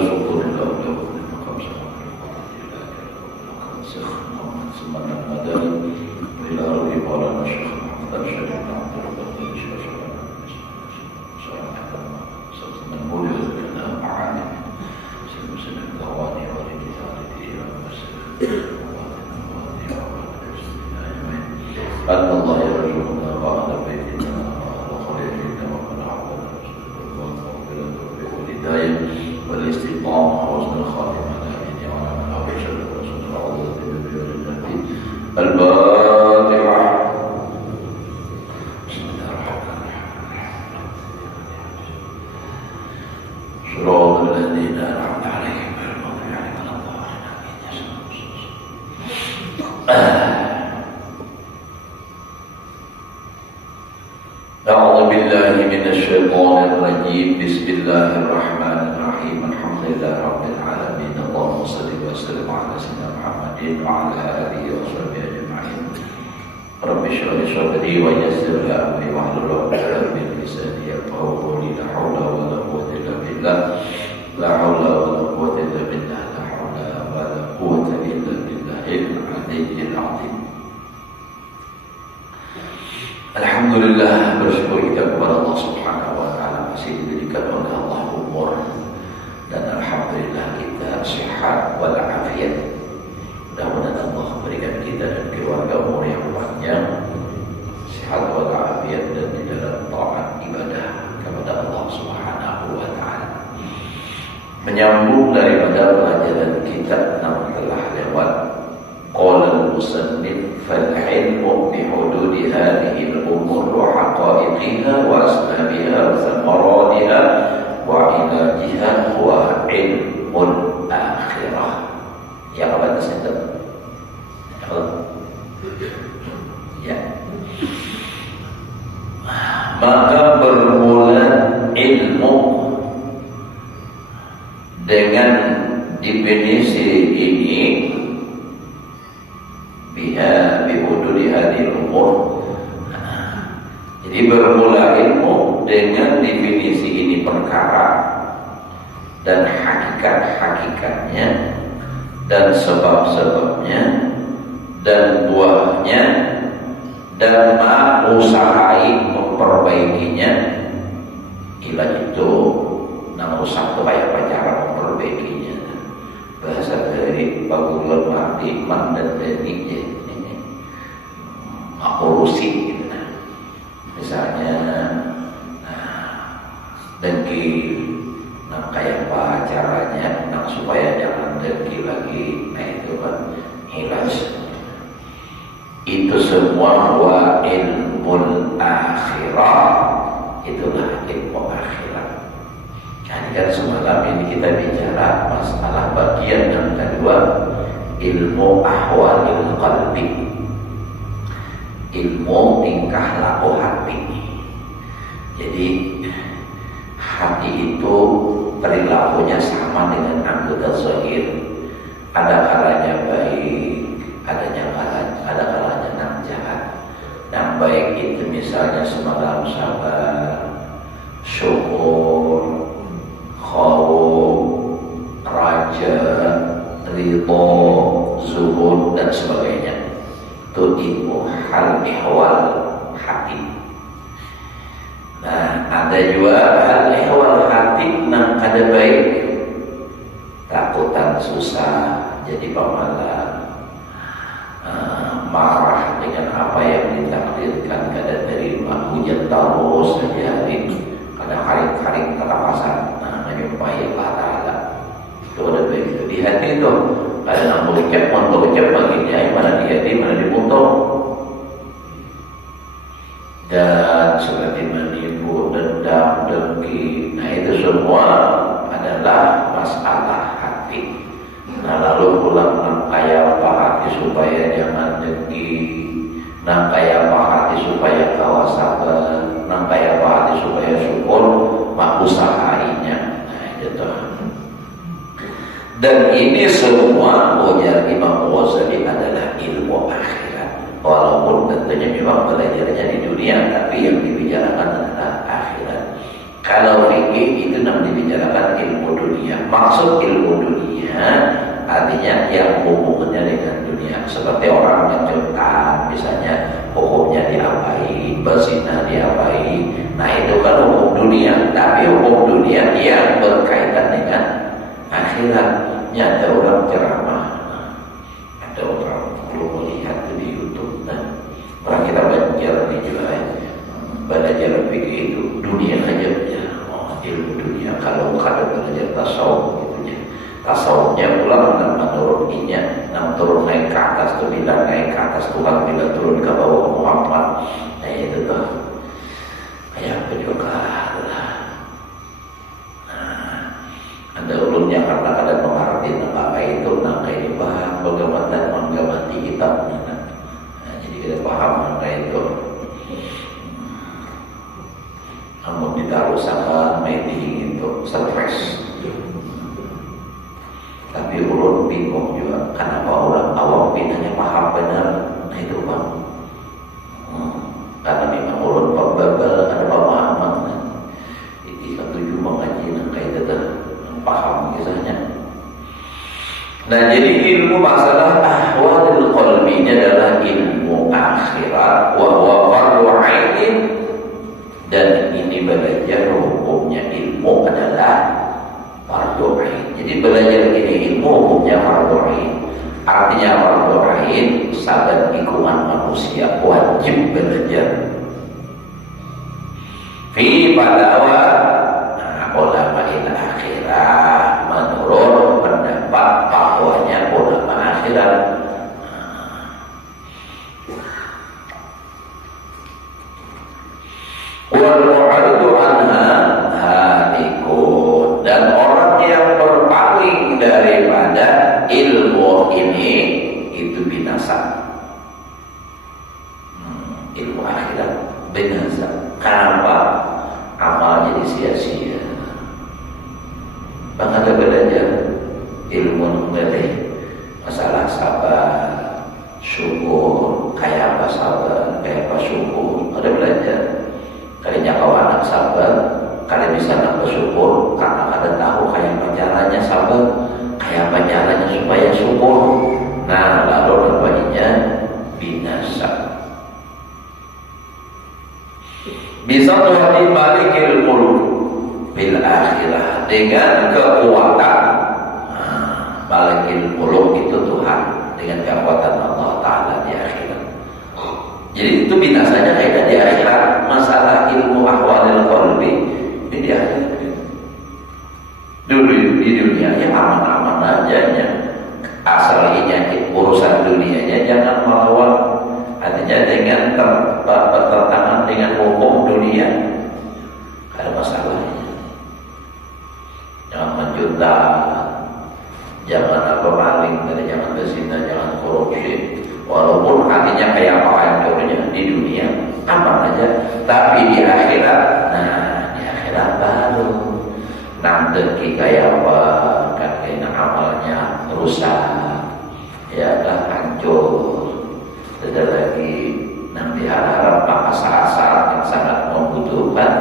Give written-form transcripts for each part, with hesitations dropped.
syukur kepada makam Syekh Muhammad Semangat Madani ila ruhi maulana Syekh Muhammad Syarif Abdul Qadir Allah yarzuqna wa ala baitina wa khalifina wa ala hidayah wal istiqamah wa husnul khatimah amin ya rabbal alamin. Al-Fatihah. Shiratal ladzina an'amta 'alaihim ghairil maghdubi 'alaihim waladdallin. أعوذ بالله من الشيطان الرجيم بسم الله الرحمن الرحيم الحمد لله رب العالمين اللهم صل وسلم على سيدنا محمد وعلى آله وصحبه أجمعين رب اشرح لي صدري ويسر لي أمري واحلل عقدة من لساني يفقهوا قولي لا حول ولا قوة إلا بالله لا حول ولا قوة إلا بالله لا حول ولا قوة إلا بالله العلي العظيم. Alhamdulillah, bersyukur kita kepada Allah Subhanahu wa taala masih diberikan oleh Allah umur dan alhamdulillah kita sehat walafiat. Mudah-mudahan Allah berikan kita dan keluarga umur yang panjang, sehat walafiat dan di dalam taat ibadah kepada Allah Subhanahu wa taala. Menyambung daripada pelajaran kitab yang telah lewat, qala al-musannif فالعلم بحدود هذه الأمور وحقائقها وأسبابها وثمراتها وعلاجها هو علم الآخرة. Ya apa itu? Ya. Maka bermula ilmu dengan definisi ini bihududi hadil umur. Jadi bermula ilmu dengan definisi ini perkara dan hakikat-hakikatnya dan sebab-sebabnya dan buahnya dan usahai memperbaikinya. Ila itu nama usaha supaya cara memperbaikinya. Bahasa dari bagulan mati man dan beniknya urusi gitu. Misalnya dengki kayak apa caranya supaya jangan dengki lagi, itu kan hilang. Itu semua wa ilmul akhirah, itulah ilmu akhirat. Kan semalam ini kita bicara masalah bagian yang kedua, ilmu ahwalil qalbi, ilmu tingkah laku hati. Jadi hati itu perilakunya sama dengan anggota zahir. Ada kalanya baik, ada kalanya yang jahat. Yang baik itu misalnya semalam sabar, syukur, khauf, raja, ridho, zuhud dan sebagainya. Itu ilmu hal ihwal hati. Nah, ada juga hal ihwal hati yang ada baik, takutan susah jadi pemalas, marah dengan apa yang ditakdirkan, kadang terima hujan terus saja hari, kadang hari-hari terpasan. Nah, menyumpahi Allah Ta'ala itu ada baik itu di hati itu. Ada yang berucap baginya, mana di hati, mana di mulut. Dan seperti menipu, dendam, dengki, nah itu semua adalah masalah hati. Nah lalu pulang nangkaya apa hati supaya jangan dengki, nangkaya apa hati supaya kau sabar, nangkaya apa hati supaya syukur, mak usahainya. Nah itu. Dan ini semua ujar Imam Ghazali adalah ilmu akhirat. Walaupun tentunya memang belajarnya di dunia, tapi yang dibicarakan adalah akhirat. Kalau fikih itu namanya dibicarakan ilmu dunia. Maksud ilmu dunia artinya yang hubungannya dengan dunia, seperti orang mencuri misalnya, hukumnya diapain, berzina diapain. Nah itu kan hukum dunia. Tapi hukum dunia yang berkaitan dengan akhiratnya. Ada orang ceramah, ada orang perlu melihat di YouTube. Nah, orang kita belajar di juga belajar fikih itu dunia aja ya. Ilmu dunia. Kalau belajar tasawuf gitu ya. Tasawufnya pula menuruninya, turun naik ke atas tuh, bila naik ke atas Tuhan, bila turun ke bawah Muhammad. Nah itu tuh kayak penyokar lah. Ada ulunnya karena kadang mengerti nama itu, nama ini paham bagaimana menggamati kitabnya. Nah, jadi kita paham nama itu. Namun ditaruh sama meeting itu stres. Tapi ulun bingung juga kenapa orang awam bidangnya paham benar. Nah itu bang, karena memang ulun pembabal ada pemahaman. Jadi setuju mengaji dan kayak itu paham kisahnya. Nah jadi ilmu masalah ahwalil qalbi ini adalah ilmu akhirat, wa huwa fardu ainin, dan ini belajar hukumnya ilmu adalah fardu ain. Jadi belajar ini ilmu hukumnya fardu ain. Artinya fardu ain sahabat lingkungan manusia wajib belajar. Fi padawa ulama akhirah, menurut pendapat bahwanya ulama akhirat. Wal mu'aridu anha halikun, dan orang yang berpaling daripada ilmu ini itu binasa. Ilmu akhirat binasa. Kenapa? Amal jadi sia-sia. Bang ada belajar ilmu memilih masalah sabar, syukur, kayak apa sabar, kayak apa syukur. Ada belajar. Kalinya kau anak sabar, kalian bisa nak bersyukur karena kalian tahu kayak apa caranya sabar, kayak apa caranya supaya syukur. Nah lalu namanya binasa. Bisa tuh balikil muluk bil akhirah, dengan kekuatan balikil muluk itu Tuhan, dengan kekuatan Allah Ta'ala di akhirat. Jadi itu binasanya kayak di akhirat. Masalah ilmu ahwalil qalbi ini di akhirat. Dulu di dunianya aman-aman aja ya. Asal ini urusan dunianya jangan melawan, artinya dengan bertentangan dengan hukum dunia. Ada masalahnya. Jangan menjuta, jangan apa maling, jangan berzina, jangan korupsi. Walaupun hatinya kayak apa hancurnya di dunia, aman aja. Tapi di akhirat, nah di akhirat baru nanti kayak apa, kan kayak amalnya rusak, ya kan hancur. Ada lagi nanti harap saat yang sangat membutuhkan,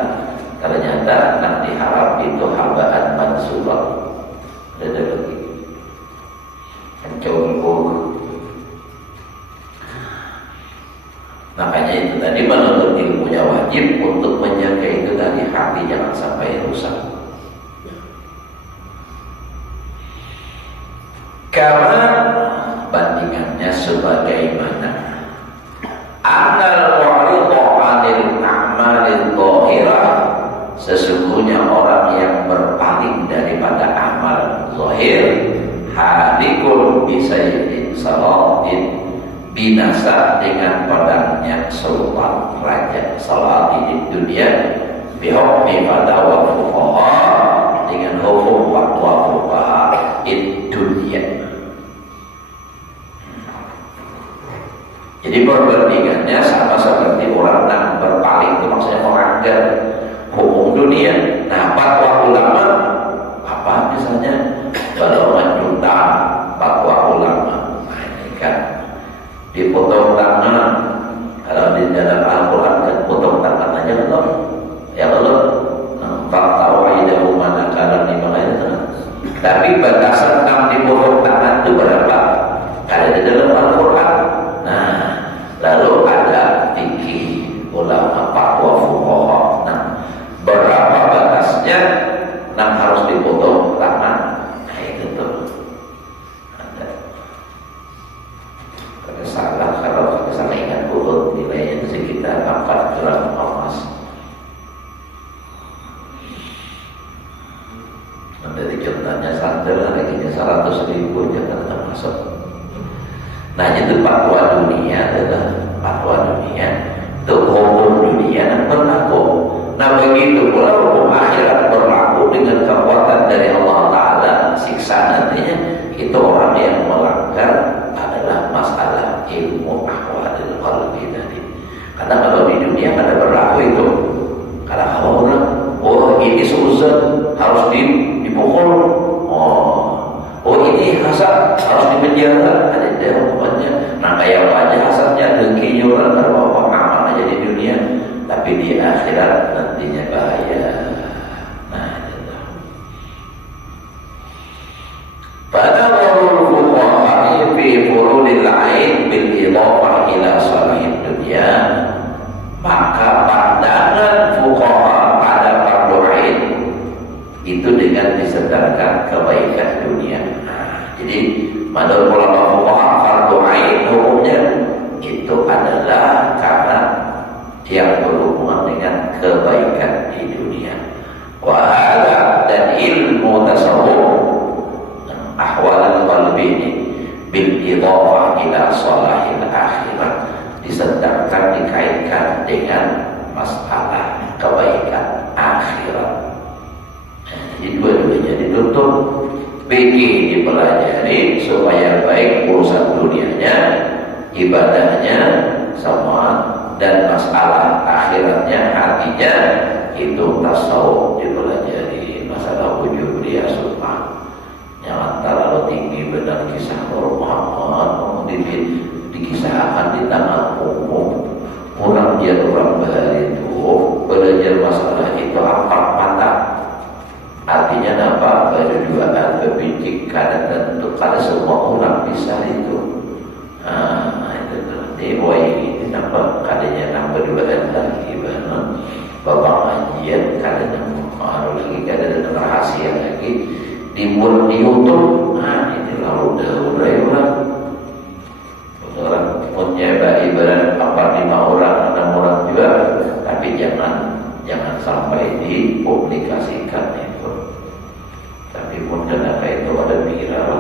ternyata nanti harap itu habaan mansurat. Ada lagi hancur buruk. Makanya itu tadi menurut ilmunya wajib untuk menjaga itu tadi, hati jangan sampai rusak. Karena bandingannya sebagaimana annal mu'ridu 'anil a'malil dhahirah, sesungguhnya orang yang berpaling daripada amal zahir, halikun bisayyidin salatin, binasa dengan padamnya sultan raja salat di dunia, bihukmi fatwa fuqaha, dengan hukum fatwa fuqaha di dunia. Jadi perbandingannya sama seperti orang yang berpaling, itu maksudnya melanggar hukum dunia. Nah fatwa ulama apa misalnya balongan juta fatwa ulama, nah ini kan dipotong tangan. Kalau di dalam Al-Quran kan potong tangan aja belum, ya belum. Fatwa 4 gram emas. Dari contohnya santel harganya 100.000 jangan termasuk. Nah itu fatwa dunia adalah fatwa dunia itu hukum dunia dan berlaku. Nah begitu pula hukum akhirat berlaku dengan kekuatan dari Allah Ta'ala. Siksa nantinya itu orang yang melanggar adalah masalah ilmu ahwadil qalbi tadi. Karena kalau di dunia ada berlaku itu. Karena kalau orang, oh ini suzon harus dipukul, oh ini hasad harus dipenjara, ada hukumannya. Nah kayak aja hasadnya dengki orang kalau aman aja di dunia, tapi di akhirat nantinya bahaya. Nah itu. Pada ulul fuqaha fi furudil ain bil idhafah ila salahid dunya, maka pandangan fuqaha pada fardu ain itu dengan disedarkan kebaikan dunia. Nah, jadi menurut ulama fuqaha fardu ain hukumnya itu adalah karena yang berhubungan dengan kebaikan di dunia. Wahada dan ilmu tasawuf ahwal qalbi ini bil idhafah ila salahil akhirat disedarkan dikaitkan dengan masalah kebaikan akhirat. Jadi dua-duanya dituntut, fikih dipelajari supaya baik urusan dunianya, ibadahnya semua, dan masalah akhiratnya hatinya itu tasawuf dipelajari. Masalah wujud dia sunnah jangan terlalu tinggi benar kisah Muhammad dikisahkan di tangan umum. Orang dia orang bahari itu belajar masalah itu empat mata. Artinya apa? Berduaan, berbincang, kada tentu, kada semua orang bisa itu. Nah itu tuh. Ini nampak kadanya nambah berduaan lagi, benar. Bapak ngajian kadanya malu lagi, kadanya rahasia lagi. Dibuat di YouTube. Nah ini lalu udah orang punya ibarat 4-5 orang 6 orang juga, tapi jangan sampai dipublikasikan itu. Tapi pun kenapa itu ada viral.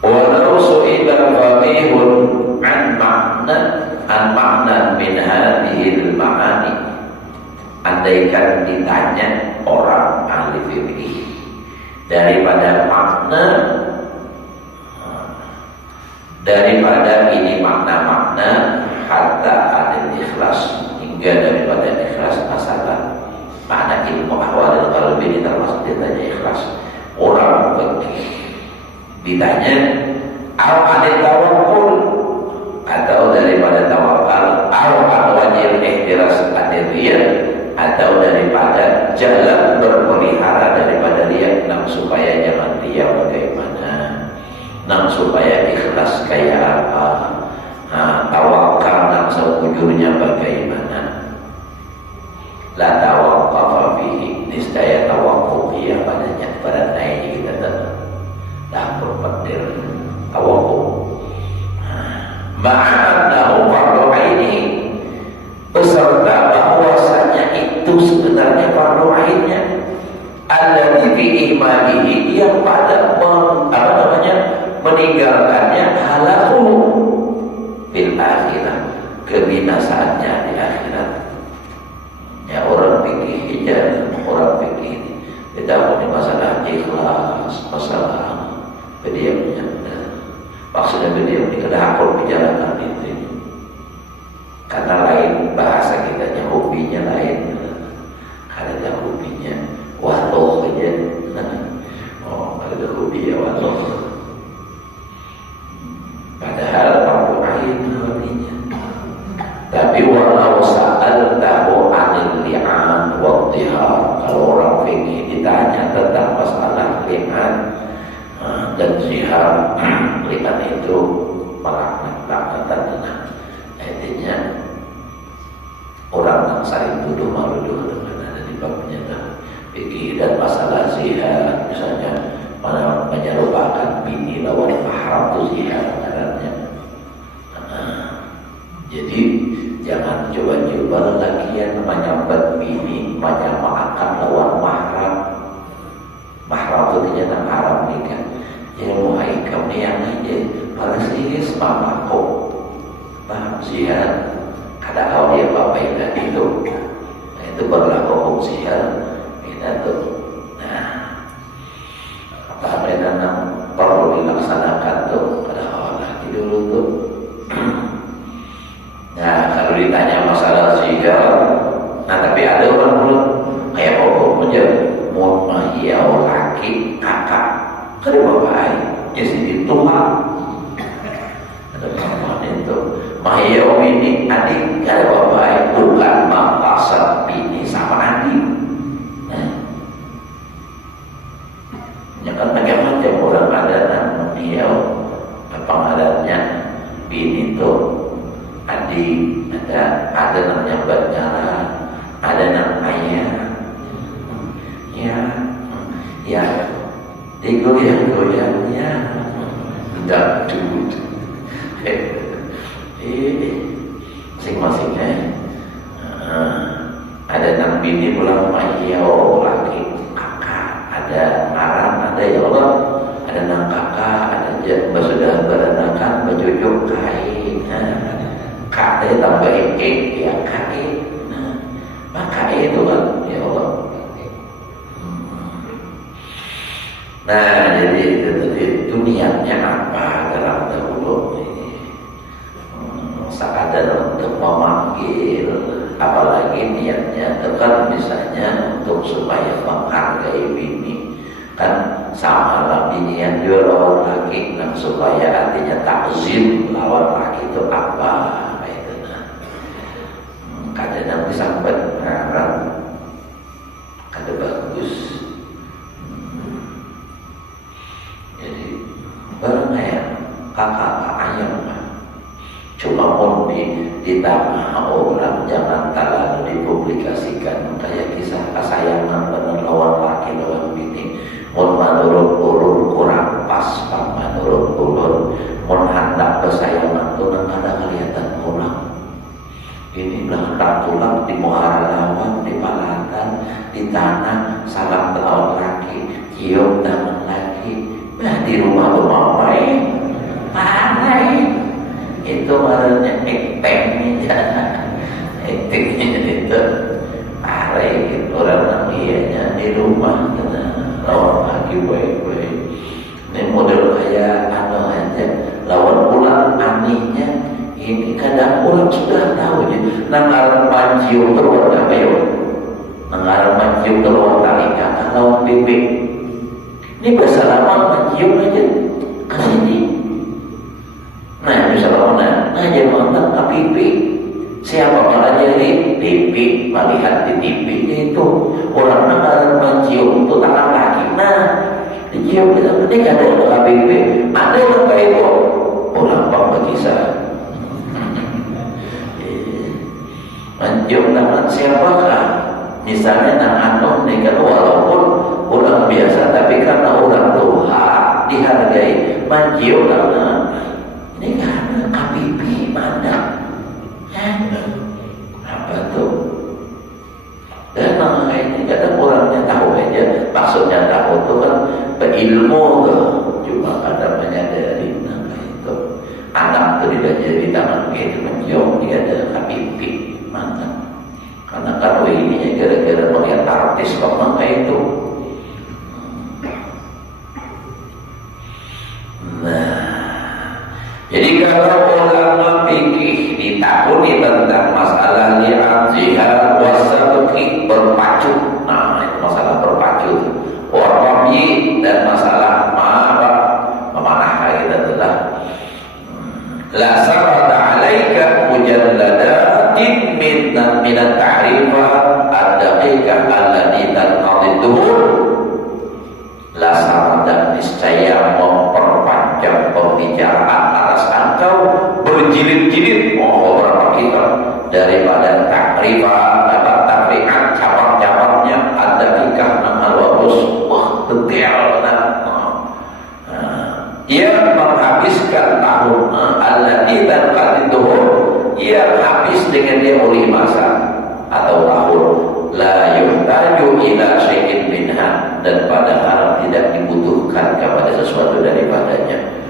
Walau su'ila faqihun an makna min hadhil ma'ani, andaikan ditanya orang ahli fikih daripada ini makna-makna hatta adil ikhlas, hingga daripada ikhlas masalah makna ilmu ahwadil qalbi ini termasuk ditanya ikhlas. Orang fikih ditanya adil tawakkul, atau daripada tawakal, atau wajib ihtiras adil, atau daripada jalan berpelihara daripada riya, supaya jangan riya bagaimana, supaya ikhlas kayak apa, tawakal sejujurnya bagaimana. La tawaqqafa fihi, niscaya tawakuf ia padanya, pada naik kita dah berpetir tawakuf. Ma'anahu fardu aini, beserta bahwasanya itu sebenarnya fardu ainnya, alladzi fi ihmalihi, yang pada meninggalkannya halaku bil akhirah, kebinasaannya di akhirat. Ya orang fikih kita punya masalah ikhlas, masalah berdiamnya. Maksudnya beliau ini kena hakul bicarakan itu. Karena lain bahasa kitanya, hobinya lain. Ada hobinya waloh aja. Oh, ada hobi ya waloh. Padahal fardu ain artinya. Tapi walau sa'altahu 'anil li'an wa dhihar, kalau orang fikih ditanya tentang masalah li'an dan zihar, lihat itu melaknat-laknatan. Intinya orang yang saling tuduh maluduh dengan ada di babnya fikih dan masalah zihar, misalnya menyerupakan bini lawan mahram itu zihar ngarannya. Jadi jangan coba-coba lakian menyambat bini menyamakan lawan mahram. Mahram itu ternyata haram nikah. Jadi mulai kamu yang aja para sihis mama kok paham zihar. Kada kau dia bapak itu. Nah, itu berlaku hukum zihar. Itu. Nah, apa yang perlu dilaksanakan tuh pada awal dulu tuh. Nah, kalau ditanya masalah zihar, nah tapi ada orang belum kayak pokok aja mau mahiau laki kakak, kada bapak ya sih Tuhan. Ada perempuan itu mahiau bini adik kada bapak bukan maksud bini sama adik. Nah, ya kan macam-macam orang ada mahiau apa adanya bini itu adik, ada namanya bernyala, ada namanya ya digoyang-goyangnya dangdut masing-masingnya ada nang bini pulang mahiau laki kakak, ada ngaran, ada ya Allah, ada nang kakak, ada sudah berenakan bercucuk kain kak tadi tambah ya kaki. Maka itu kan ya Allah. Nah jadi itu niatnya apa dalam dahulu ini sekadar untuk memanggil, apalagi niatnya tekan misalnya untuk supaya menghargai bini kan sama lah binian juga lawan laki, nah supaya artinya takzim lawan laki itu apa itu nah kadang bisa berharap kada bagus. Jadi barangnya kakak ayam cuma pun ditambah orang jangan terlalu dipublikasikan kayak kisah kesayangan bener lawan laki lawan bini. Mun menurut ulun kurang pas, menurut ulun mun hendak kesayangan tu nang kada kelihatan orang. Ini hendak tulang di muara lawan, di palatan, di tanah, salam lawan laki, cium tangan laki. Nah di rumah tu mamai, panai. Itu marahnya ekteknya, ekteknya itu parai orang namanya di rumah. Lawan lagi baik-baik. Ini model kayak aja lawan pulang anehnya ini kadang orang sudah tahu ya nangaran manciu terus apa ya nangaran manciu terus tali kakak lawan bebek ini bahasa lama manciu aja kesini. Nah bisa lama aja nonton ke pipi siapa pelajari pipi melihat di TV itu orang nangaran manciu untuk tangan kaki. Nah dicium kita ini ada yang KBB, ada yang kayak itu orang bangga kisah. Mencium tangan siapakah? Misalnya nang anom ini kan walaupun orang biasa, tapi karena orang tua dihargai, mencium tangan ini karena KBB mana? Apa tuh? Dan nama ini kadang orangnya tahu aja, maksudnya tahu itu kan berilmu tuh, cuma kadang menyadari nama itu anak itu tidak jadi tangan begitu menjauh dia ada habibi mana? Karena kalau ini gara-gara melihat artis memang kayak itu. Nah, jadi kalau ulama fikih ditakuni tentang masalah li'an zihar wasabki berpacu, nah itu masalah berpacu warabi dan masalah memanah itu adalah la sarada alaika mujalladatin minat ta'rifah ad-daqiqah alladhi tanqadidduhur la sarada niscaya memperpanjang pembicaraan atas engkau berjilid-jilid berapa kitab daripada takrifah dapat takrikan cabang-cabangnya yang habis dengan dia oleh masa atau tahun, la yuhtaju ila syai'in minha, dan padahal tidak dibutuhkan kepada sesuatu daripadanya.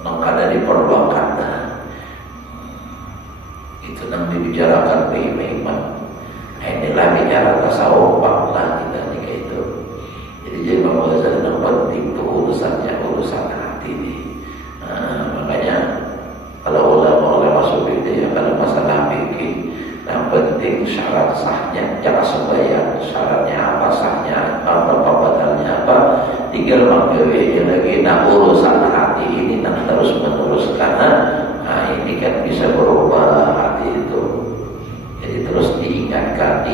Maka diperlukan. Itu yang dibicarakan iman. Inilah bicara tasawuf lah kita nih kayak itu. Jadi Imam Ghazali yang penting itu urusan hati ini. Makanya kalau ulama sufi itu ya kalau masalah fikih yang penting syarat sahnya cara sembahyang, syaratnya apa, sahnya apa, batalnya apa, tinggal menggawe lagi. Nah urusan hati ini terus menerus karena ini kan bisa berubah hati itu. Jadi terus diingatkan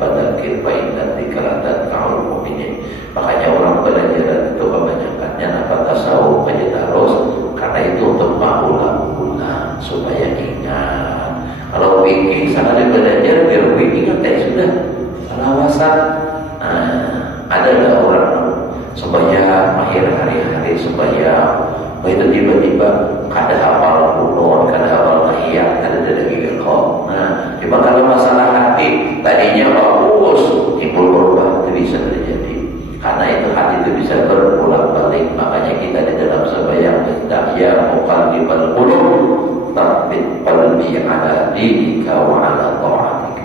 pada kirbain dan dikelatan kaum mukminin. Makanya orang belajar itu kebanyakannya apa tasawuf aja terus karena itu untuk mengulang-ulang supaya ingat. Kalau fikih sangat belajar biar ingat sudah salawasan. Adalah orang sembahyang mahir hari-hari sembahyang, itu tiba-tiba kada hafal kunut, kada hafal tahiyat, kada ada lagi kalau. Cuma kalau masalah hati tadinya bagus, timbul berubah, itu bisa terjadi. Karena itu hati itu bisa berulang balik. Makanya kita di dalam sembahyang ya muqallibal qulub tsabbit qalbi ala dinika wa ala ta'atik.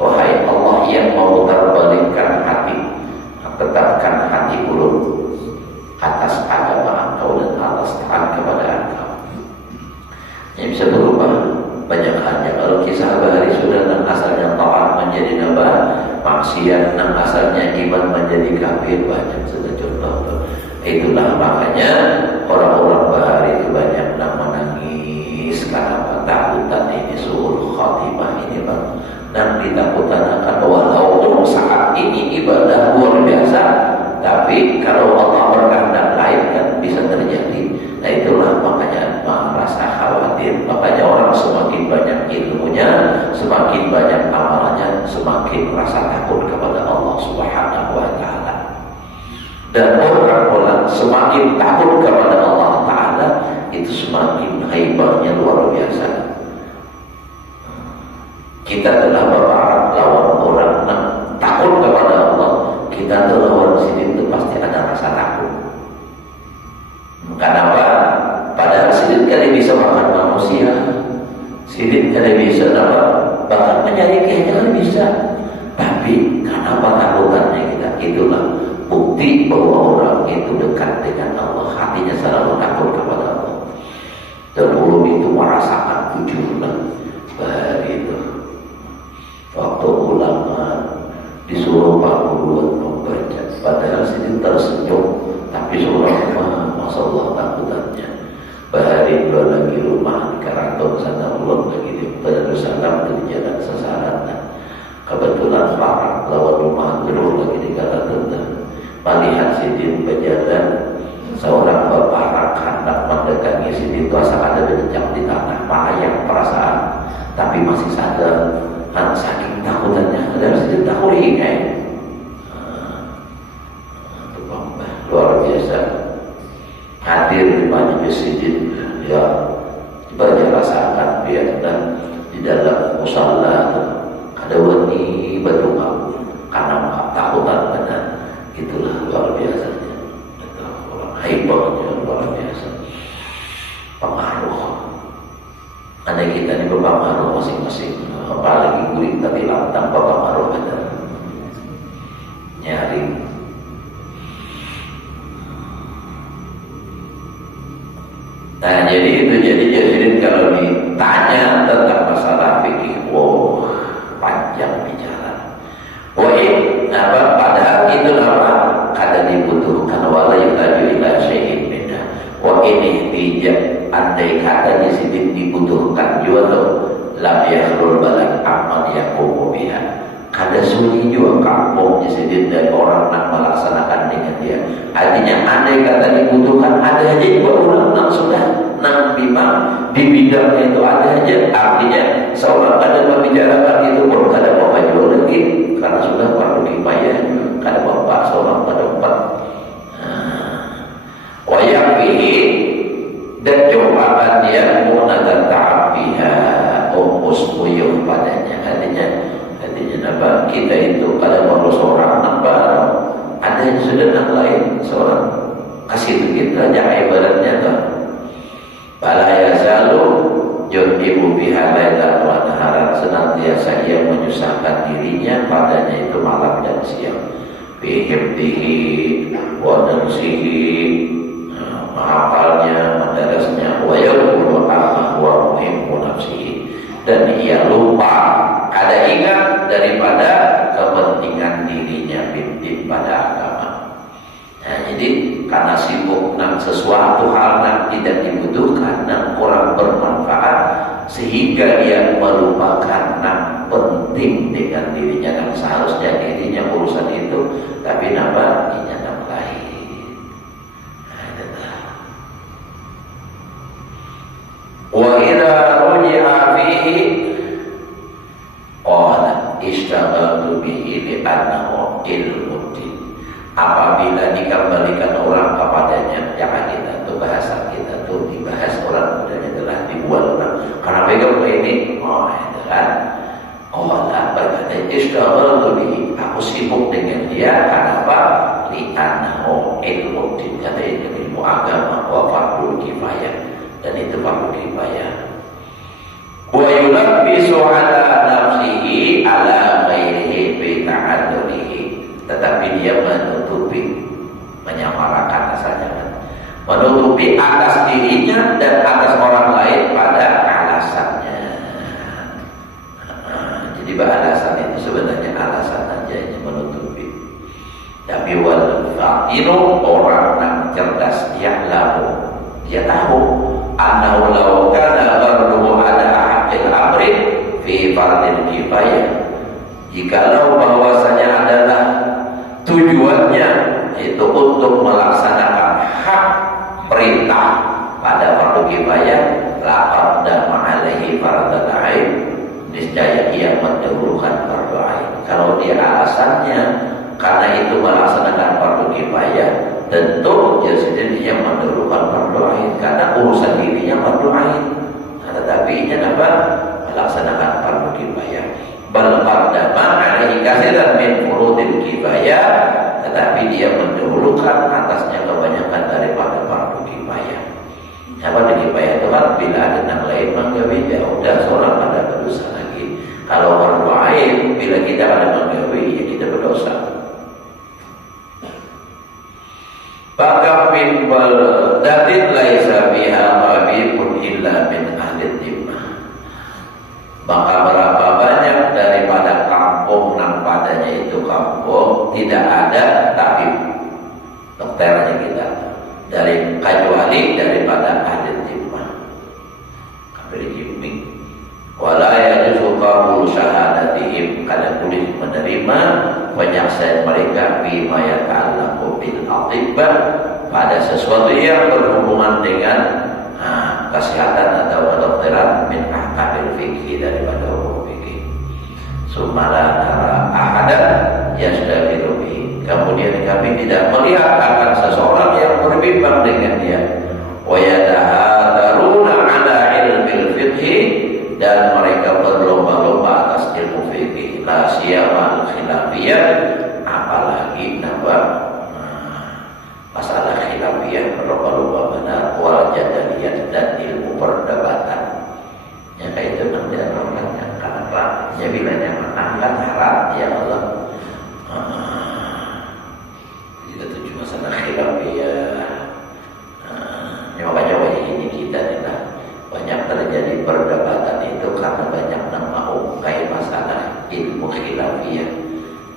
Wahai Allah yang memutarbalikkan hati, tetapkan hati qulub atas agama Engkau dan atas taat kepada Engkau. Yang bisa berubah banyak halnya. Kalau kisah bahari sudah dan asalnya taat menjadi nabah, maksiat dan asalnya iman menjadi kafir, banyak sudah contoh. Itulah makanya orang-orang bahari itu banyak yang menangis karena ketakutan ini suul khatimah ini bang. Dan ditakutan akan walaupun saat ini ibadah luar biasa, tapi kalau Allah berkehendak lain kan bisa terjadi. Nah itulah makanya merasa khawatir. Makanya orang semakin banyak ilmunya, semakin banyak amalnya, semakin rasa takut kepada Allah Subhanahu wa Ta'ala. Dan orang semakin takut kepada Allah Ta'ala, itu semakin haibahnya luar biasa. Kita telah berharap lawan orang yang takut kepada Allah, kita lawan sini itu pasti ada rasa takut. Kenapa? Padahal sidik kali bisa makan manusia, sidik kali bisa apa? Bahkan mencari kayaknya bisa. Tapi kenapa takutannya kita? Itulah bukti bahwa orang itu dekat dengan Allah, hatinya selalu takut kepada Allah. Dan mulut itu merasakan wujudnya begitu. Waktu ulama disuruh pakuluan membaca, padahal sini tersenyum, tapi seorang Masya Allah takutannya. Bahari dua lagi rumah Karaton sana ulun lagi di Darussalam di jalan sasaran. Kebetulan parang lawan rumah gerul lagi di Karaton. Melihat sini berjalan seorang bapak hendak mendekangi sini itu asal ada berjam di tanah, melayang perasaan, tapi masih sadar. Saking takutannya ada sedikit takut ingat. Luar biasa. Hadir di majelis sidin, ya banyak rasakan biar dan di dalam musalla ada wani batu aku karena takutan benar. Itulah luar biasanya. Orang haibahnya luar biasa. Pengaruh. Ada kita ini berpengaruh masing-masing. Apalagi kulit tapi lantang berpengaruh benar. Nyaring. Nah jadi itu jadi kalau ditanya tentang masalah fikih, wow panjang bicara. Padahal itu apa? Kada dibutuhkan wala yutaju ila syai'in minha. Ini tidak andai kata di sini dibutuhkan juga tuh lam yakhlul balak amal yaqumu biha. Kada sunyi juga kampung di sini dan orang nak melaksanakan dengan dia. Artinya andai kata dibutuhkan ada aja juga orang nak sudah nak bimang di bidangnya itu ada aja. Artinya seorang ada membicarakan itu pun kada maju lagi karena sudah perlu kifayah. Kada bapak seorang pada empat. Wayang bihi dan cobakan dia munatan ta'abiha kita itu kalau perlu seorang nambah, ada yang sudah yang lain seorang kasih kita aja ibaratnya tuh. Bala yazalu yudibu biha lailan wa naharan, senantiasa ia menyusahkan dirinya padanya itu malam dan siang. Bihibdihi wa darsihi, menghafalnya, mendarasnya, wa yaqulu amma huwa muhimmu nafsihi, dan ia lupa, ada ingat daripada kepentingan dirinya pada agama. Nah, jadi karena sibuk dengan sesuatu hal yang tidak dibutuhkan dan kurang bermanfaat, sehingga dia melupakan yang penting dengan dirinya, dan seharusnya dirinya urusan itu, tapi nama dirinya yang lain. Wa idza ruji'a fihi qala ishtaghaltu bihi li annahu ilmun din. Apabila dikembalikan orang kepadanya, jangan kita tuh bahasa kita tuh dibahas orang mudanya telah dibuat orang karena pegang ini, oh itu kan. Allah berkata ishtaghaltu bihi, aku sibuk dengan dia. Kenapa? Li annahu ilmun din, kata ilmu agama, wa fardhu kifayah, dan itu fardhu kifayah. Wa yulabbisu ala nafsihi ala ghairihi bi ta'addulihi, tetapi dia menutupi, menyamarakan asalnya, menutupi atas dirinya dan atas orang lain pada alasannya. Jadi alasan itu sebenarnya alasan saja yang menutupi. Tapi wal faqiru, orang yang cerdas, dia tahu annahu law kana farduhu ala haqqil amri fi fardil kifayah, jikalau bahwasanya adalah tujuannya itu untuk melaksanakan hak perintah pada fardu kifayah, laqad dama alaihi fardhu ain, niscaya ia mendahulukan fardu ain. Kalau dia alasannya karena itu melaksanakan fardu kifayah, tentu dia sendirinya mendahulukan fardu ain karena urusan dirinya fardu ain. Tetapi ini apa? Melaksanakan fardu kifayah. Bal qaddama alaihi katsiran min furudil kifayah, tetapi dia mendahulukan atasnya kebanyakan daripada fardu kifayah. Fardu kifayah itu kan bila ada yang lain menggawe, ya udah seorang ada berdosa lagi. Kalau fardu ain bila kita ada menggawe, ya kita berdosa. Bakam min baldatin laisa biha mabibun illa min ahli dhimmah, maka berapa banyak daripada kampung yang padanya itu kampung tidak ada tabib dokternya kita kecuali daripada ahli dhimmah, kafir jimmi. Wala yajuzu qabul syahadatihim, kada boleh menerima penyaksian mereka bima yata'allaqu bil atibah, pada sesuatu yang berhubungan dengan kesehatan atau kedokteran, min ahkamil fikih, daripada hukum fikih. Sumala nara ahadan yastafiru bihi, kemudian kami tidak melihat akan seseorang yang berbimbang dengan dia. Wa yatahadaruna ala ilmil fikih, dan mereka berlomba-lomba atas ilmu fikih, la siyama al-khilafiyah, apalagi masalah khilafiyah, berlomba-lomba benar, wal jadaliyah, dan ilmu perdebatan. Ya kayak itu nanti orangnya karena ya bilanya angkat harap ya Allah. Kita tuju masalah khilafiyah. Ya makanya ini kita nih lah, banyak terjadi perdebatan itu karena banyak nama ungkai masalah ilmu khilafiyah,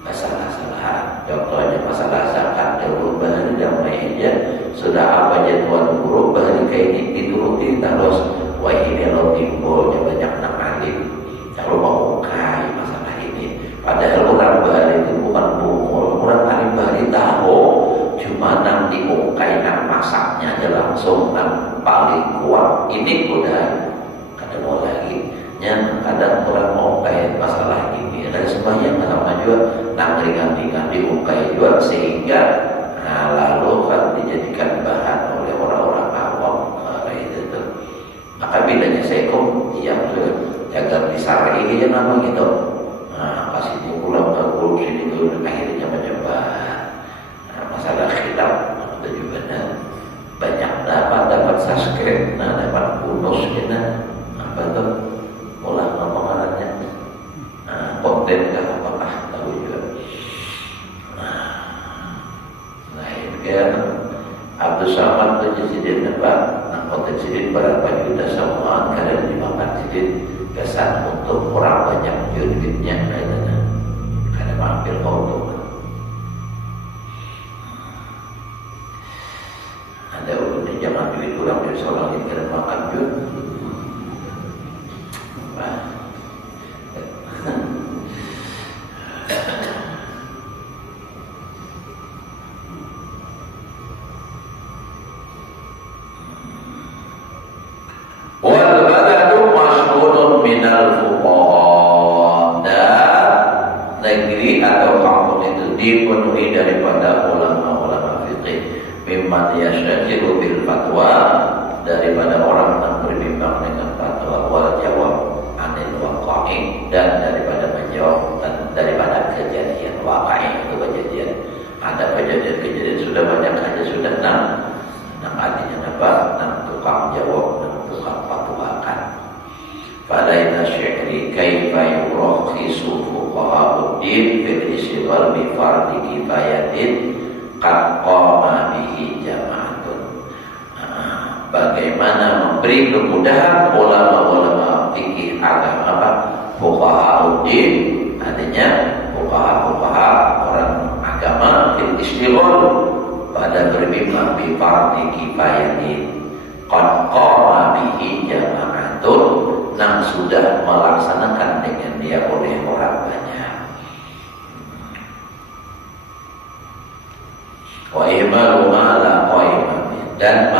masalah-masalah. Contohnya masalah zakat, dahulu bahari damai aja sudah apa aja tuan guru bahari kayak ini dituruti terus. Wah ini lo timbulnya banyak nama alim kalau mau ungkai masalah ini, padahal orang bahari itu bukan bungul, orang alim bahari tahu, cuma nang diungkai nang masaknya aja langsung nang paling kuat. Ini udah kadang mau lagi yang kadang orang mau kayak masalah ini dan semuanya sama juga nang ringan-ringan diungkai juga, sehingga lalu kan dijadikan bahan oleh orang-orang awam kayak itu. Maka bilanya sekom yang jaga disari ini nama gitu, kasih pukulan kemudian Abdul Samad tu sidin apa nak konten sidin berapa juta semua kadang dimakan sidin kesan untuk orang banyak duitnya kadang mampir kau tu ada udah jangan duit kurang dari seorang ini kadang makan duit. Wal baladu mashrunun minal fuqaha, dan negeri atau kampung itu dipenuhi daripada ulama-ulama fikih, mimman yashtaghilu bil fatwa, daripada orang yang berbimbang dengan fatwa, wal jawab anil waqa'i, dan daripada menjawab daripada kejadian waqa'i. Itu kejadian, ada kejadian-kejadian sudah banyak aja sudah enam artinya apa? Enam tukang jawab, tukang fatwakan. Falaita syi'ri kaifa yurakhisu fuqaha'uddin fil isyghal bi fardhi kifayatin qad qama bihi jama'atun. Bagaimana memberi kemudahan ulama-ulama fikih agama apa? Fuqaha'uddin, artinya fuqaha orang agama fil isyghal, pada berbimbang bi fardhi kifayatin qad qama bihi jama'atun, yang sudah melaksanakan dengan dia oleh orang banyak. Wa ihmalu ma la qaima, dan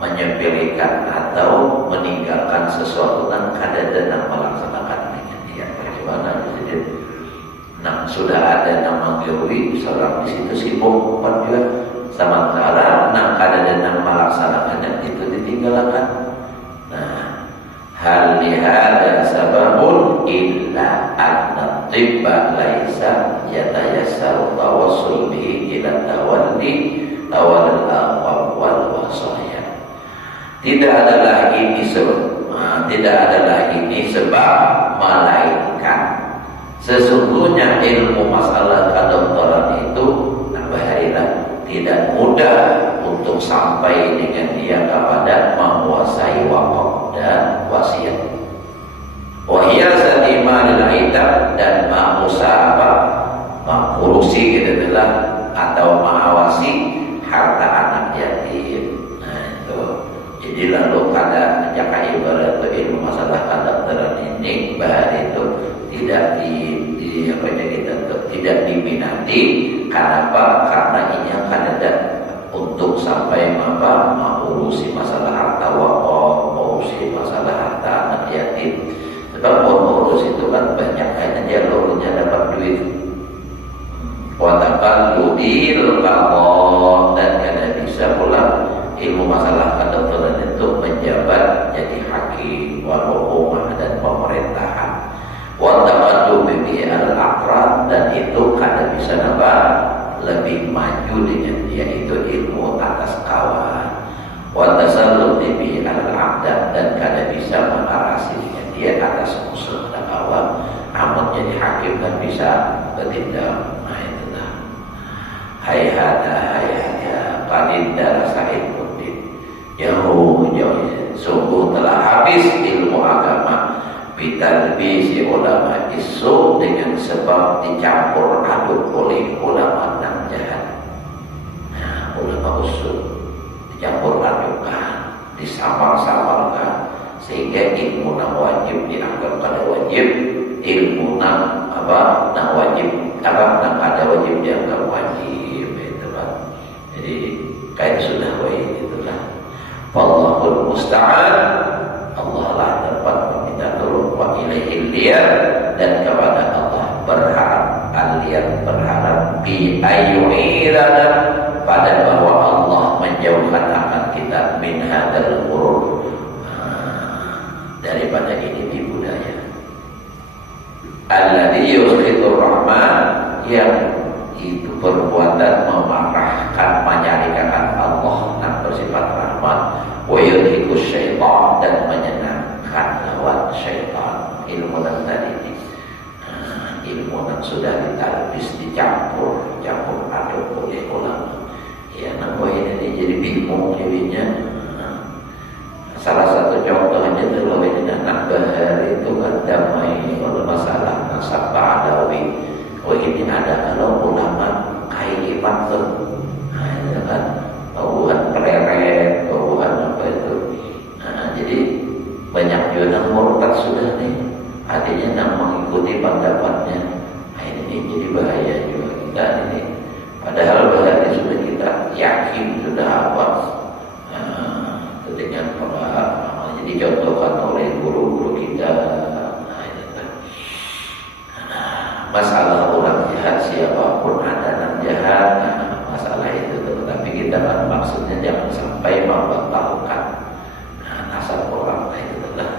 menyepelekan atau meninggalkan sesuatu yang kadang melaksanakan dengan dia. Bagaimana jadi sudah ada nama gawi seorang di situ sibuk juga, sementara kadang melaksanakannya itu ditinggalkan. Hal lihada sababun illa anna tibba laisa yatayassaru tawassul bihi ila tawallil aqwam wal wasaya. Tidak adalah ini sebab melainkan sesungguhnya ilmu masalah kedokteran itu tidak mudah untuk sampai dengan dia kepada menguasai wakaf dan wasiat. Wahiyasa imanil aitab, dan mengurusi gitu adalah atau mengawasi harta anak yatim. Itu. Jadi lalu kada jaka ibarat ilmu masalah kedokteran ini bahari itu tidak diminati. Kenapa? Karena ini akan ada untuk sampai mengurusi masalah harta wakaf, mengurusi masalah harta anak yatim. Sebab mengurus itu kan banyak kayaknya jalurnya dapat duit. Watakan ludil qadha, dan kada bisa pula ilmu masalah kedokteran itu menjabat jadi hakim, hukumah dan pemerintahan. Wataqaddu bi al-aqran, dan itu kada bisa lebih maju dengan dia itu ilmu atas kawan. Watasallu bi al-aqdan, dan kada bisa mengarasi dengan dia atas musuh dan kawan. Namun jadi hakim dan bisa bertindak. Itulah. Hayhata qadindara sa'id muddin. Jauh sungguh telah habis ilmu agama bitalbisi ulama isu, dengan sebab dicampur aduk oleh ulama yang jahat. Ulama usul dicampur adukkan, disamar-samarkan, sehingga ilmu yang wajib dianggap kada wajib, ilmu yang wajib kada wajib dianggap wajib. Itu jadi kayak sudah wajib itulah. Wallahul musta'an. Allah lah dapat meminta tolong, wa ilaihil liyar, dan kepada Allah berharap bi ayyu'irana, pada bahwa Allah menjauhkan akan kita min hadal qurur, daripada ini budaya alladhi yusqitur rahman, yang itu perbuatan memarahkan, menyalikakan Allah yang bersifat rahman, wa yudhikus syaitan, dan menyenangkan lawan syaitan. Ilmu yang tadi ini ilmu yang sudah ditalbis, dicampur aduk oleh ulama. Ya, nampak ini jadi bingung jadinya. Salah satu contohnya adalah ini anak bahar itu kan damai kalau masalah nasab ba'dawi. Ini ada kalau ulama kayak patut, itu kan bukan peleret, bukan apa itu. Jadi banyak juga murtad sudah nih, artinya nak mengikuti pendapatnya. Ini jadi bahaya juga kita ini. Padahal bahaya sudah kita yakin sudah apa dengan jadi contohkan oleh guru-guru kita. Masalah orang jahat siapapun ada yang jahat, masalah itu. Tapi kita kan maksudnya jangan sampai membatalkan nasab orang itu lah.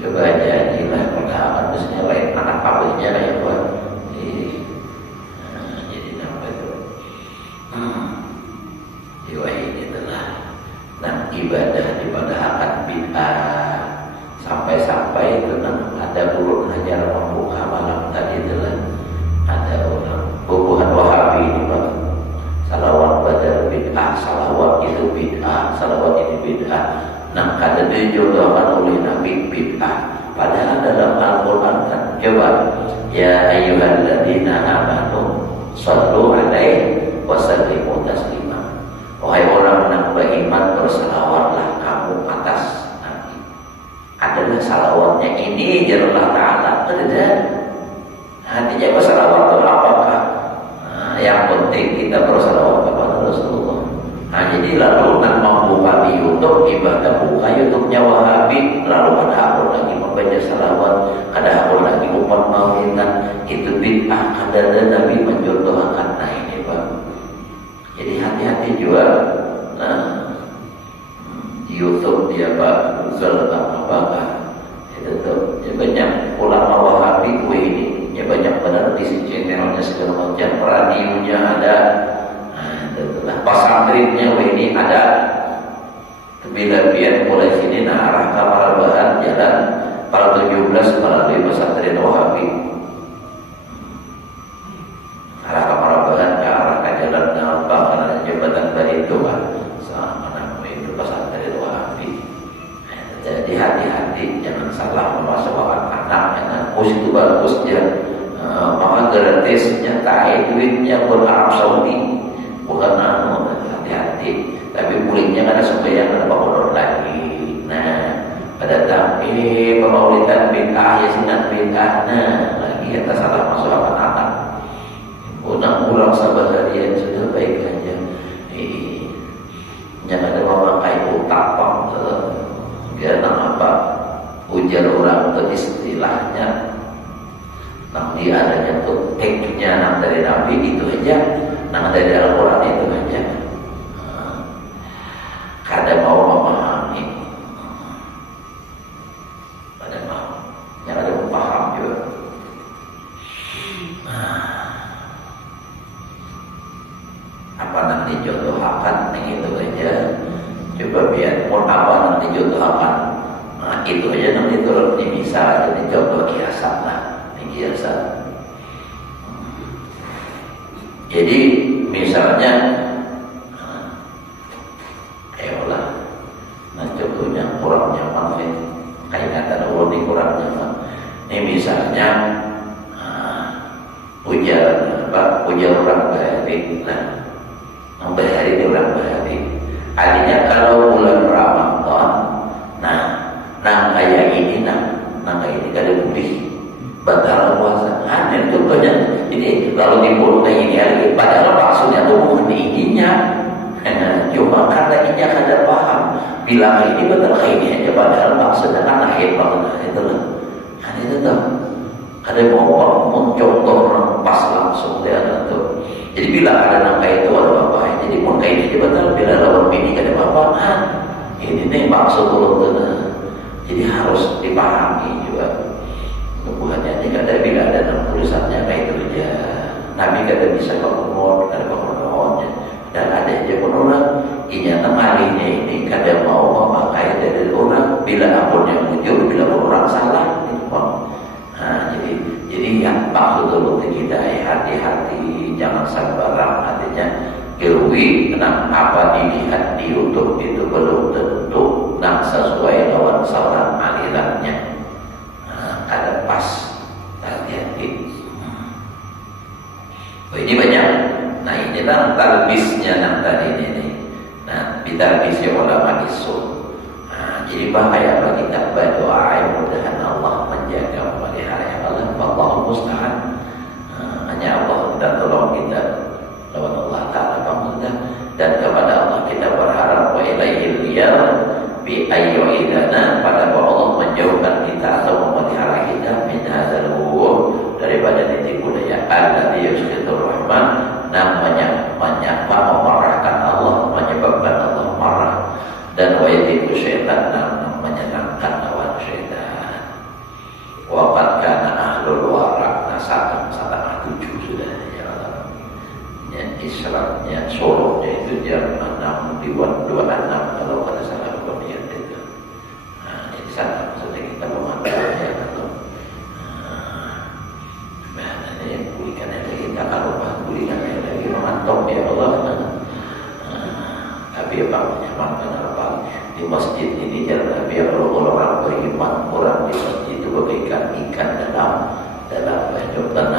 Coba aja inilah perkataan maksudnya lain anak pabriknya lah ya buat. Jadi apa itu? Jiwa ini adalah ibadah dipadahkan bid'ah sampai-sampai itu ada buruk hajar membuka malam tadi adalah ada orang bukuhan Wahabi ini Pak, salawat badar bid'ah, salawat itu bid'ah, salawat ini bid'ah. Kata dijodohkan oleh Nabi bid'ah, padahal dalam Al-Quran kan coba ya ayyuhalladzina amanu shallu alaihi wasallimu taslima. Wahai orang yang beriman, bersalawatlah kamu atas Nabi. Adalah salawatnya ini Allah Ta'ala ada. Artinya bersalawat itu apakah? Yang penting kita bersalawat kepada Rasulullah. Jadi lalu nak membuka di YouTube, ibadah buka YouTube-nya Wahabi, lalu ada akun lagi membaca salawat, ada akun lagi umat maulidan, itu bid'ah. Ada Nabi menjodohkan. Ini Pak. Jadi hati-hati juga. YouTube dia Pak Uzal apa itu tuh ya banyak ulama Wahabi ini ya banyak benar di channelnya segala macam, radionya ada, itulah pesantrennya ini ada. Bila-bila mulai sini arah kamar bahan jalan para 17 melalui pesantren Wahabi, arah kamar bahan ke arah jalan Nalbang, jembatan Barindo sama namanya itu pesantren Wahabi. Jadi hati-hati jangan salah memasukkan anak. Itu bagus dia, maka gratisnya tai duitnya buat Arab Saudi bukan hati-hati. Tapi kulitnya kan supaya ada bangun lagi. Pada tapi pemaulidan bid'ah ya sunat bid'ah. Lagi kita salah masukkan anak. Pulang sabar harian sudah baik aja. Jangan ada memakai otak Pak. Karena apa? Ujar orang itu istilahnya. Nanti adanya tuh tekniknya dari Nabi itu aja, dari Al-Quran itu aja. Kada mau memahami, kada mau, yang ada paham juga. Apa nanti jodohakan itu aja. Coba biar mau apa nanti jodohakan. Itu aja nanti turun ini bisa jadi contoh kiasan lah. Biasa. Jadi misalnya ayolah, contohnya kurang nyaman kayak kata Allah di kurang nyaman. Ini misalnya ujar orang Bahari lah, Bahari ini orang Bahari. Artinya kalau bulan Ramadan, kayak ini, kayak ini kada putih. Batal puasa, aneh contohnya. Jadi kalau dibunuh kayak ini lagi, padahal maksudnya tuh bukan ininya. Cuma kata ini kada paham. Bilang ini betul kayak ini aja, padahal maksudnya kan akhir banget itu lah. Itu tuh. Ada mau mencontoh pas langsung dia tuh. Jadi bila ada nangka itu ada apa? Jadi pun kayak ini betul. Bila lawan bini kada apa? Ini nih maksud tuh. Jadi harus dipahami juga. Bukannya tidak ada bila ada tulisannya kayak itu aja. Nabi kata bisa bangun, ada bangunnya. Dan ada aja pun orang ini malihnya ini kadang mau memakai dari orang bila ampun yang muncul, bila pun orang salah. Jadi yang maksud sembarang, artinya kewi nang apa dilihat di YouTube itu belum tentu nang sesuai lawan seorang alirannya. Ada pas, hati-hati. Ini banyak. Nah ini nang talbisnya nang tadi ini. Nah bitalbisnya ulama isu. Jadi bahaya bagi kita berdoa, mudah-mudahan Allah menjaga memelihara Allah. Wallahu musta'an. Hanya Allah dan tolong kita lawan Allah Ta'ala maksudnya, dan kepada Allah kita berharap wa ilaihil riyal bi ayyidana, pada bahwa Allah menjauhkan kita atau memelihara kita min hadzal wur, daripada titik budaya alladzi yusqitur rahman, namanya memarahkan Allah, menyebabkan Allah marah, dan wa yatiku syaitan, menyenangkan lawan syaitan. Waqad kana ahlul wara, nasabah 7 sudah ya Allah. Islamnya Solonya itu dia 26 kalau pada salah kemudian itu. Nah di sana maksudnya kita memantaunya atau mana ini pulihkan lagi kita kalau pulihkan lagi memantau ya Allah. Tapi apa menyamankan apa di masjid ini jangan biar kalau orang beriman, orang di masjid itu bagaikan ikan dalam banyak tanah